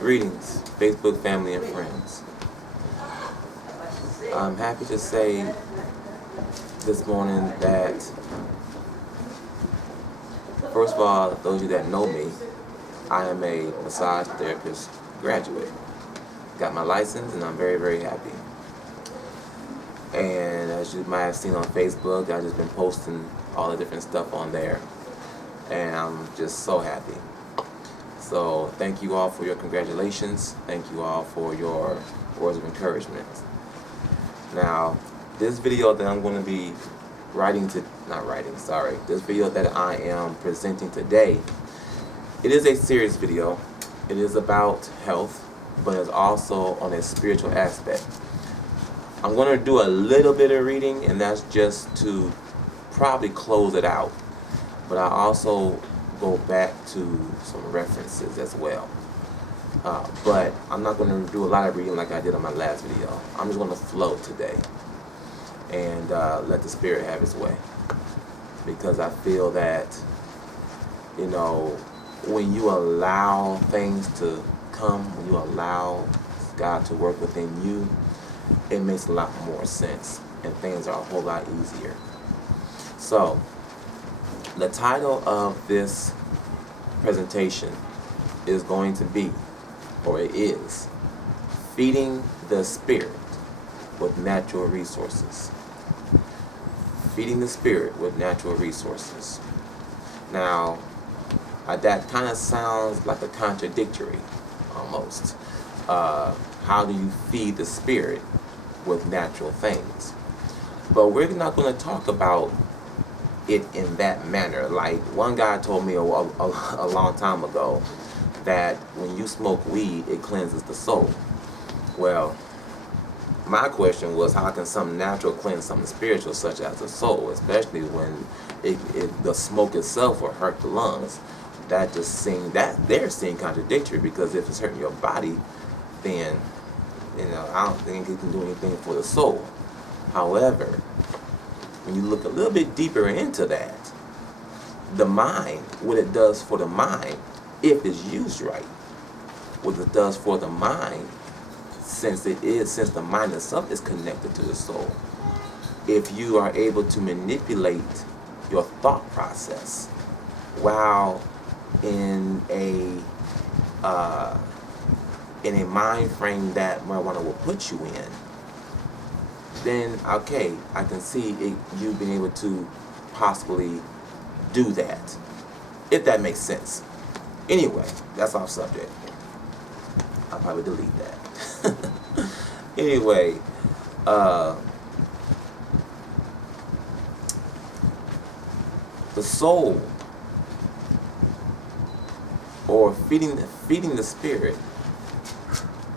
Greetings, Facebook family and friends. I'm happy to say this morning that, first of all, those of you that know me, I am a massage therapist graduate. Got my license and I'm very, very happy. And as you might have seen on Facebook, I've just been posting all the different stuff on there. And I'm just so happy. So thank you all for your congratulations. Thank you all for your words of encouragement. Now, this video that I'm going to be this video that I am presenting today, it is a serious video. It is about health, but it's also on a spiritual aspect. I'm going to do a little bit of reading, and that's just to probably close it out. But I also go back to some references as well. But I'm not going to do a lot of reading like I did on my last video. I'm just going to flow today and let the Spirit have its way. Because I feel that, when you allow things to come, when you allow God to work within you, it makes a lot more sense and things are a whole lot easier. So, the title of this presentation is going to be, or it is, Feeding the Spirit with Natural Resources. Feeding the Spirit with Natural Resources. Now, that kind of sounds like a contradictory, almost. How do you feed the Spirit with natural things? But we're not going to talk about it in that manner. Like one guy told me a long time ago that when you smoke weed, it cleanses the soul. Well, my question was, how can something natural cleanse something spiritual, such as the soul, especially when the smoke itself will hurt the lungs? That just seemed they're seeing contradictory, because if it's hurting your body, then I don't think it can do anything for the soul. However, when you look a little bit deeper into that, the mind, what it does for the mind, if it's used right, what it does for the mind, since the mind itself is connected to the soul, if you are able to manipulate your thought process while in a mind frame that marijuana will put you in, then okay, I can see you being able to possibly do that, if that makes sense. Anyway, that's off subject. I'll probably delete that. Anyway, the soul, or feeding the Spirit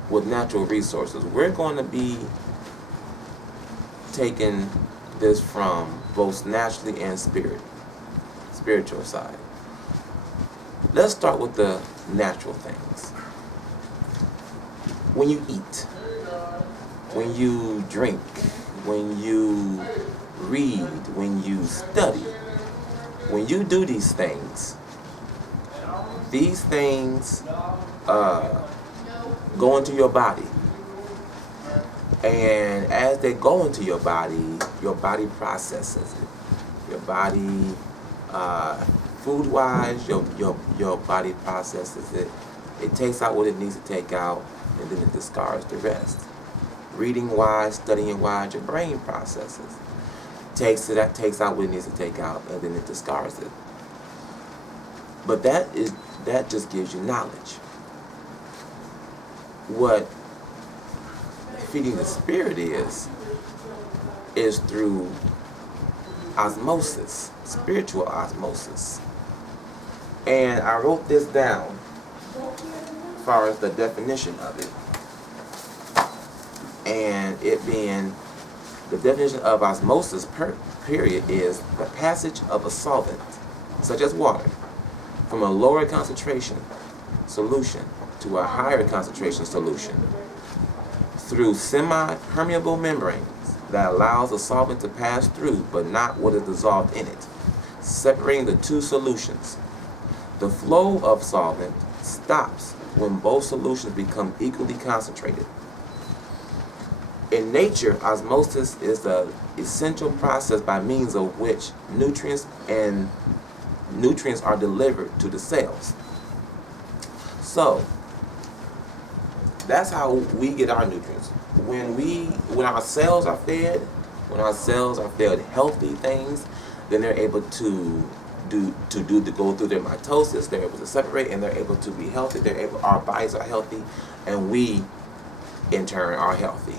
with natural resources. We're going to be taking this from both naturally and spiritual side. Let's start with the natural things. When you eat, when you drink, when you read, when you study, when you do these things go into your body. And as they go into your body processes it. Your body, food-wise, your body processes it. It takes out what it needs to take out, and then it discards the rest. Reading-wise, studying-wise, your brain processes. Takes out what it needs to take out, and then it discards it. But that just gives you knowledge. What feeding the Spirit is through osmosis, spiritual osmosis. And I wrote this down as far as the definition of it. And it being, the definition of osmosis period is the passage of a solvent, such as water, from a lower concentration solution to a higher concentration solution through semi-permeable membranes that allows the solvent to pass through but not what is dissolved in it, separating the two solutions. The flow of solvent stops when both solutions become equally concentrated. In nature, osmosis is the essential process by means of which nutrients are delivered to the cells. So that's how we get our nutrients. When our cells are fed, healthy things, then they're able to go through their mitosis. They're able to separate, and they're able to be healthy. Our bodies are healthy, and we, in turn, are healthy.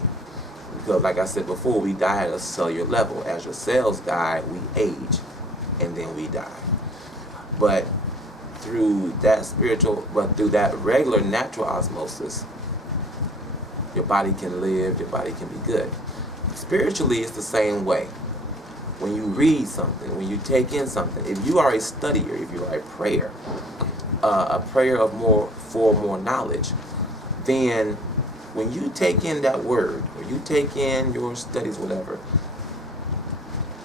Because, like I said before, we die at a cellular level. As your cells die, we age, and then we die. But through that regular natural osmosis, your body can live, your body can be good. Spiritually, it's the same way. When you read something, when you take in something, if you are a studier, if you are a prayer for more knowledge, then when you take in that word, or you take in your studies, whatever,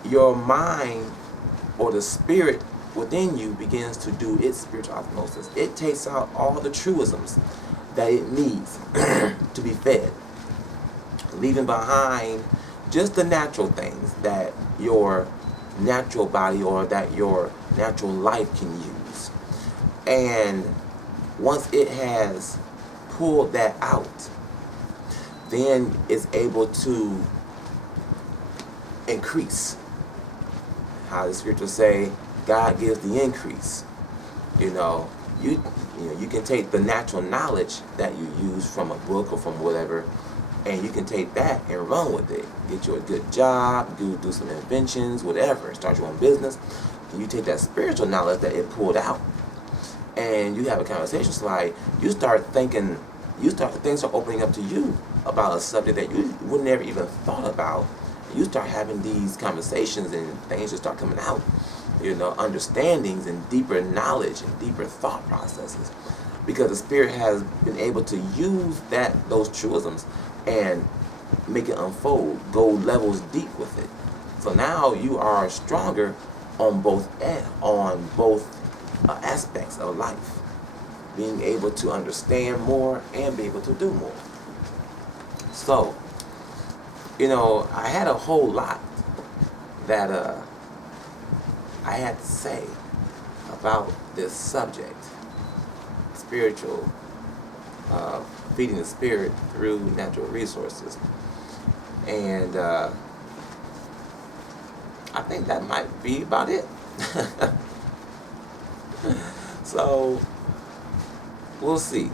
your mind or the spirit within you begins to do its spiritual osmosis. It takes out all the truisms that it needs to be fed, leaving behind just the natural things that your natural body or that your natural life can use. And once it has pulled that out, then it's able to increase. How the scriptures say, God gives the increase. You can take the natural knowledge that you use from a book or from whatever, and you can take that and run with it. Get you a good job, do some inventions, whatever, start your own business. And you take that spiritual knowledge that it pulled out, and you have a conversation. So like, things are opening up to you about a subject that you would never even thought about. You start having these conversations, and things just start coming out. Understandings and deeper knowledge and deeper thought processes, because the Spirit has been able to use those truisms and make it unfold, go levels deep with it. So now you are stronger on both aspects of life, being able to understand more and be able to do more. So, I had a whole lot that I had to say about this subject, spiritual, feeding the spirit through natural resources. And I think that might be about it. So, we'll see.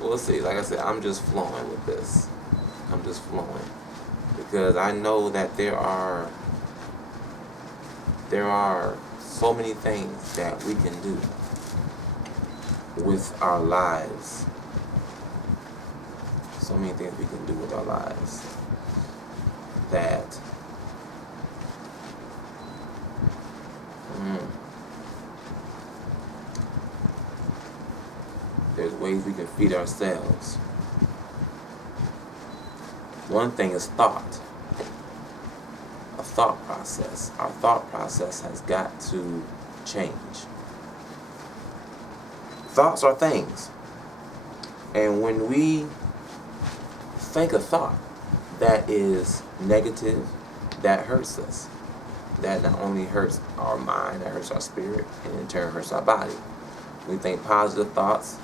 Like I said, I'm just flowing with this. I'm just flowing. Because I know that there are so many things that we can do with our lives. So many things we can do with our lives that there's ways we can feed ourselves. One thing is thought. A thought process. Our thought process has got to change. Thoughts are things. And when we think a thought that is negative, that hurts us. That not only hurts our mind, that hurts our spirit, and in turn hurts our body. We think positive thoughts,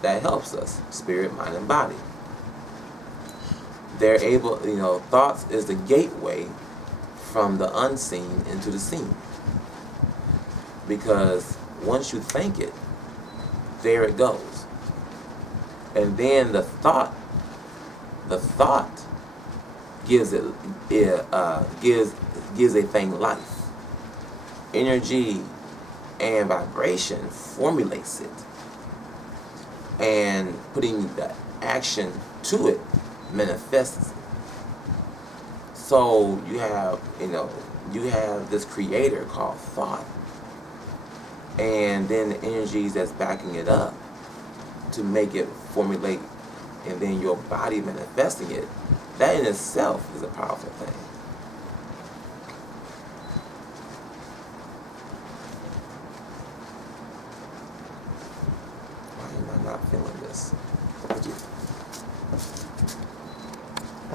that helps us, spirit, mind, and body. Thoughts is the gateway from the unseen into the seen. Because once you think it, there it goes. And then the thought gives a thing life. Energy and vibration formulates it. And putting the action to it manifests it. So you have this creator called thought, and then the energies that's backing it up to make it formulate, and then your body manifesting it. That in itself is a powerful thing. Why am I not feeling Jesus.